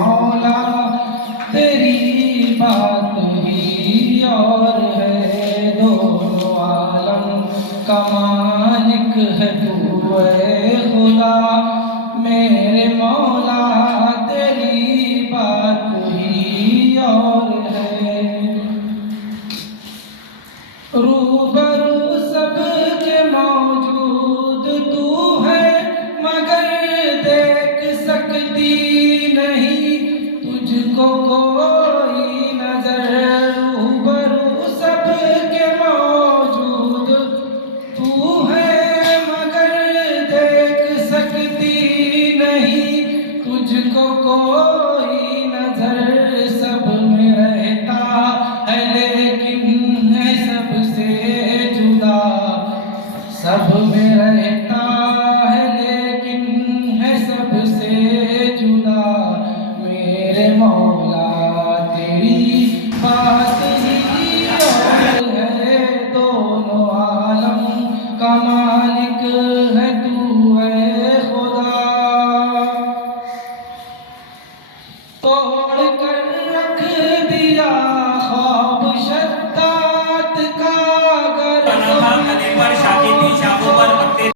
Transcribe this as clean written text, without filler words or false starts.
मौला तेरी बात ही और है, दोनों आलम का मालिक है तू ऐ खुदा। मेरे मौला तेरी बात ही और है। रूबरू सबके मौजूद तू है, मगर देख सकती नहीं तुझको कोई नजर। रूबरू सबके मौजूद तू है, मगर देख सकती नहीं तुझको कोई नजर। सब में रहता है लेकिन है सबसे जुदा, सब में रहता है लेकिन है सबसे जुदा। मेरे मौला तेरी बात ही और है, दोनों आलम का मालिक है तू है खुदा। तोड़ कर रख दिया